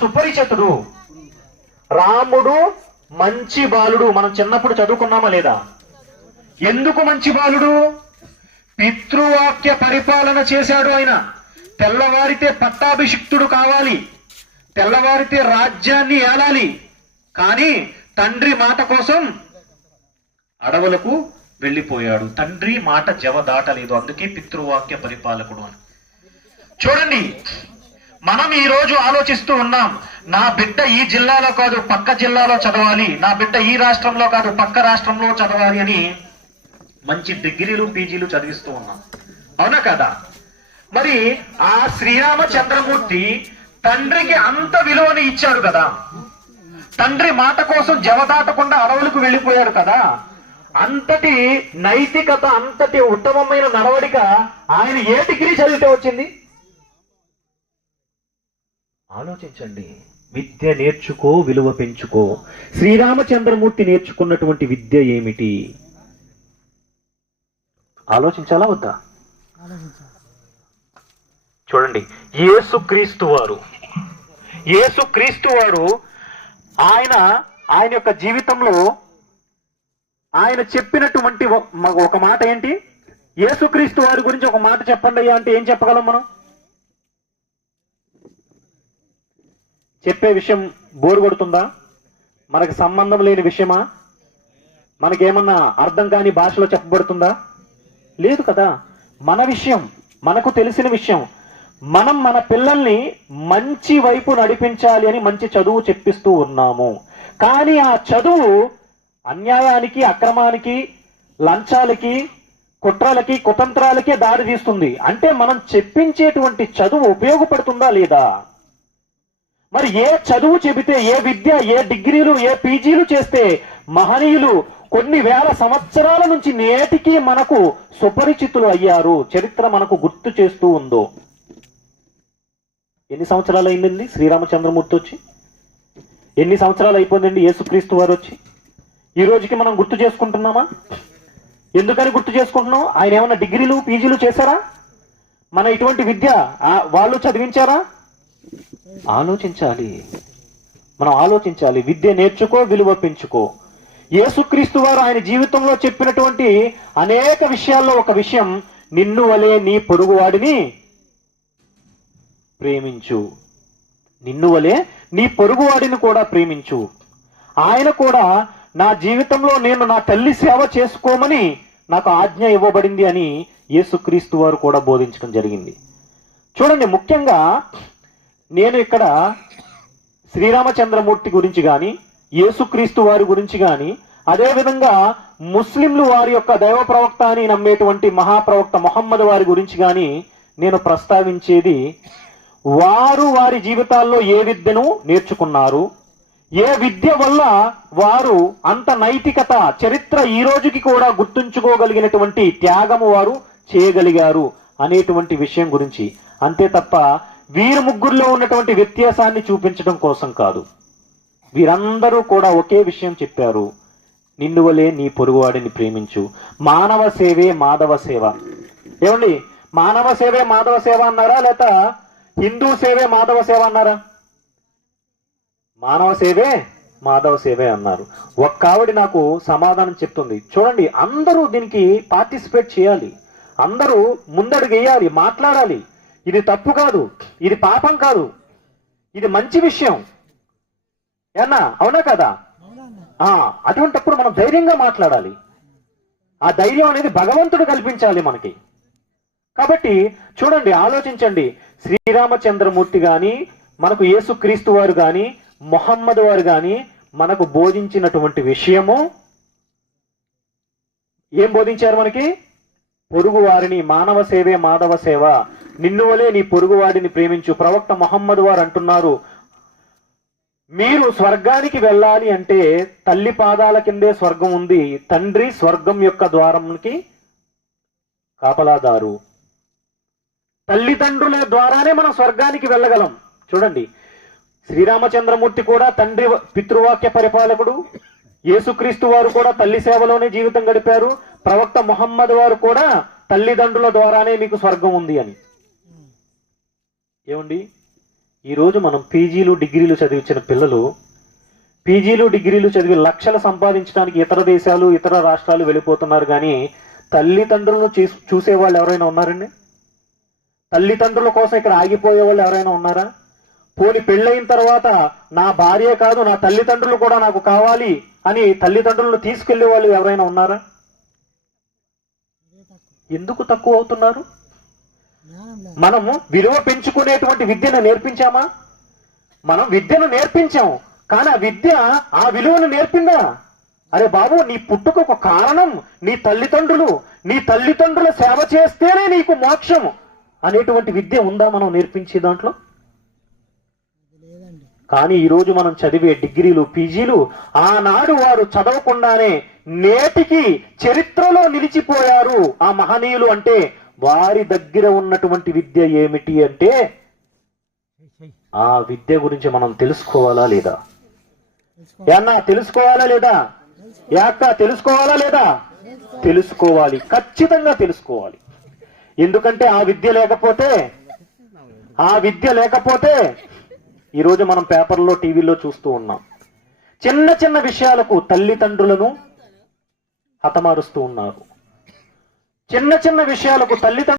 సుపరిచితుడు. రాముడు మంచి బాలుడు. మనం చిన్నప్పుడు చదువుకున్నామా లేదా? ఎందుకు మంచి బాలుడు? పితృవాక్య పరిపాలన చేశాడు ఆయన. తెల్లవారితే పట్టాభిషిక్తుడు కావాలి, తెల్లవారితే రాజ్యాన్ని ఏలాలి. కానీ తండ్రి మాట కోసం అడవులకు వెళ్ళిపోయాడు. తండ్రి మాట జవదాటలేదు, అందుకే పితృవాక్య పరిపాలకుడు అని. చూడండి, మనం ఈ రోజు ఆలోచిస్తూ ఉన్నాం, నా బిడ్డ ఈ జిల్లాలో కాదు పక్క జిల్లాలో చదవాలి, నా బిడ్డ ఈ రాష్ట్రంలో కాదు పక్క రాష్ట్రంలో చదవాలి అని మంచి డిగ్రీలు పీజీలు చదివిస్తూ ఉన్నాం, అవునా కదా? మరి ఆ శ్రీరామచంద్రమూర్తి తండ్రికి అంత విలువని ఇచ్చాడు కదా, తండ్రి మాట కోసం జవదాటకుండా అడవులకు వెళ్ళిపోయాడు కదా. అంతటి నైతికత, అంతటి ఉత్తమమైన నడవడిక ఆయన ఏ డిగ్రీ చదివితే వచ్చింది? ఆలోచించండి. విద్య నేర్చుకో, విలువ పెంచుకో. శ్రీరామచంద్రమూర్తి నేర్చుకున్నటువంటి విద్య ఏమిటి? ఆలోచించాలా వద్దా? చూడండి, యేసుక్రీస్తు వారు ఆయన యొక్క జీవితంలో ఆయన చెప్పినటువంటి ఒక మాట ఏంటి? యేసుక్రీస్తు వారి గురించి ఒక మాట చెప్పండి అయ్యా అంటే ఏం చెప్పగలం మనం? చెప్పే విషయం బోరు కొడుతుందా? మనకు సంబంధం లేని విషయమా? మనకేమన్నా అర్థం కాని భాషలో చెప్పబడుతుందా? లేదు కదా. మన విషయం, మనకు తెలిసిన విషయం. మనం మన పిల్లల్ని మంచి వైపు నడిపించాలి అని మంచి చదువు చెప్పిస్తూ ఉన్నాము. కానీ ఆ చదువు అన్యాయానికి, అక్రమానికి, లంచాలకి, కుట్రలకి, కుతంత్రాలకే దారి తీస్తుంది. అంటే మనం చెప్పించేటువంటి చదువు ఉపయోగపడుతుందా లేదా? మరి ఏ చదువు చెబితే, ఏ విద్య, ఏ డిగ్రీలు, ఏ పీజీలు చేస్తే మహనీయులు కొన్ని వేల సంవత్సరాల నుంచి నేటికి మనకు సుపరిచితులు అయ్యారు, చరిత్ర మనకు గుర్తు చేస్తూ ఉందో? ఎన్ని సంవత్సరాలు అయిందండి శ్రీరామచంద్రమూర్తి వచ్చి? ఎన్ని సంవత్సరాలు అయిపోయిందండి యేసుక్రీస్తు వారు వచ్చి? ఈ రోజుకి మనం గుర్తు చేసుకుంటున్నామా? ఎందుకని గుర్తు చేసుకుంటున్నాం? ఆయన ఏమన్నా డిగ్రీలు పీజీలు చేశారా? మన ఇటువంటి విద్య వాళ్ళు చదివించారా? ఆలోచించాలి, మనం ఆలోచించాలి. విద్య నేర్చుకో, విలువ పెంచుకో. యేసుక్రీస్తు వారు ఆయన జీవితంలో చెప్పినటువంటి అనేక విషయాల్లో ఒక విషయం, నిన్ను వలె నీ పొరుగువాడిని ప్రేమించు. నిన్ను వలె నీ పొరుగువాడిని కూడా ప్రేమించు. ఆయన కూడా నా జీవితంలో నేను నా తల్లి సేవ చేసుకోమని నాకు ఆజ్ఞ ఇవ్వబడింది అని యేసుక్రీస్తు వారు కూడా బోధించడం జరిగింది. చూడండి, ముఖ్యంగా నేను ఇక్కడ శ్రీరామచంద్రమూర్తి గురించి కానీ, యేసుక్రీస్తు వారి గురించి కానీ, అదేవిధంగా ముస్లింలు వారి యొక్క దైవ ప్రవక్త అని నమ్మేటువంటి మహాప్రవక్త మొహమ్మద్ వారి గురించి కానీ నేను ప్రస్తావించేది, వారు వారి జీవితాల్లో ఏ విద్యను నేర్చుకున్నారు, ఏ విద్య వల్ల వారు అంత నైతికత, చరిత్ర ఈ రోజుకి కూడా గుర్తుంచుకోగలిగినటువంటి త్యాగము వారు చేయగలిగారు అనేటువంటి విషయం గురించి. అంతే తప్ప వీరు ముగ్గురులో ఉన్నటువంటి వ్యత్యాసాన్ని చూపించడం కోసం కాదు. వీరందరూ కూడా ఒకే విషయం చెప్పారు, నిన్ను వలె నీ పొరుగువాడిని ప్రేమించు. మానవ సేవే మాధవ సేవ. ఏమండి, మానవ సేవే మాధవ సేవ అన్నారా, లేక హిందూ సేవే మాధవ సేవ అన్నారా? మానవ సేవే మాధవ సేవే అన్నారు. ఒక్క ఆవిడ నాకు సమాధానం చెప్తుంది. చూడండి, అందరూ దీనికి పార్టిసిపేట్ చేయాలి, అందరూ ముందడుగు వేయాలి, మాట్లాడాలి. ఇది తప్పు కాదు, ఇది పాపం కాదు, ఇది మంచి విషయం. ఏనా? అవునా కదా? అటువంటిప్పుడు మనం ధైర్యంగా మాట్లాడాలి. ఆ ధైర్యం అనేది భగవంతుడు కల్పించాలి మనకి. కాబట్టి చూడండి, ఆలోచించండి. శ్రీరామచంద్రమూర్తి గాని, మనకు యేసుక్రీస్తు వారు గాని, మొహమ్మద్ వారు గాని మనకు బోధించినటువంటి విషయము ఏం బోధించారు మనకి? పొరుగు వారిని, మానవ సేవే మాధవ సేవ, నిన్ను వలె నీ పొరుగువాడిని ప్రేమించు. ప్రవక్త మొహమ్మద్ వారు అంటున్నారు, మీరు స్వర్గానికి వెళ్ళాలి అంటే తల్లి పాదాల కిందే స్వర్గం ఉంది, తండ్రి స్వర్గం యొక్క ద్వారంకి కాపలాదారు. తల్లిదండ్రుల ద్వారానే మనం స్వర్గానికి వెళ్ళగలం. చూడండి, శ్రీరామచంద్రమూర్తి కూడా తండ్రి పితృవాక్య పరిపాలకుడు, యేసుక్రీస్తు వారు కూడా తల్లి సేవలోనే జీవితం గడిపారు, ప్రవక్త మొహమ్మద్ వారు కూడా తల్లిదండ్రుల ద్వారానే మీకు స్వర్గం ఉంది అని. ఏమండి, ఈరోజు మనం పీజీలు డిగ్రీలు చదివించిన పిల్లలు పీజీలు డిగ్రీలు చదివి లక్షలు సంపాదించడానికి ఇతర దేశాలు ఇతర రాష్ట్రాలు వెళ్ళిపోతున్నారు. కానీ తల్లిదండ్రులను చూసే వాళ్ళు ఎవరైనా ఉన్నారండి? తల్లిదండ్రుల కోసం ఇక్కడ ఆగిపోయే వాళ్ళు ఎవరైనా ఉన్నారా? పోని పెళ్ళయిన తర్వాత నా భార్య కాదు నా తల్లిదండ్రులు కూడా నాకు కావాలి అని తల్లిదండ్రులను తీసుకెళ్లే వాళ్ళు ఎవరైనా ఉన్నారా? ఎందుకు తక్కువ అవుతున్నారు? మనము విలువ పెంచుకునేటువంటి విద్యను నేర్పించామా? మనం విద్యను నేర్పించాం, కానీ ఆ విలువను నేర్పిందా? అరే బాబు, నీ పుట్టుకు ఒక కారణం నీ తల్లిదండ్రుల సేవ చేస్తేనే నీకు మోక్షం అనేటువంటి విద్య ఉందా మనం నేర్పించే దాంట్లో? కానీ ఈరోజు మనం చదివే డిగ్రీలు పీజీలు ఆనాడు వారు చదవకుండానే నేటికి చరిత్రలో నిలిచిపోయారు ఆ మహనీయులు. అంటే వారి దగ్గర ఉన్నటువంటి విద్య ఏమిటి అంటే ఆ విద్య గురించి మనం తెలుసుకోవాలా లేదా? ఏమన్నా తెలుసుకోవాలా లేదా? యాక్క తెలుసుకోవాలా లేదా? తెలుసుకోవాలి, ఖచ్చితంగా తెలుసుకోవాలి. ఎందుకంటే ఆ విద్య లేకపోతే ఈరోజు మనం పేపర్లో టీవీలో చూస్తూ ఉన్నాం, చిన్న చిన్న విషయాలకు తల్లిదండ్రులను హతమారుస్తూ ఉన్నారు. చిన్న చిన్న విషయాలకు తల్లిదండ్రులు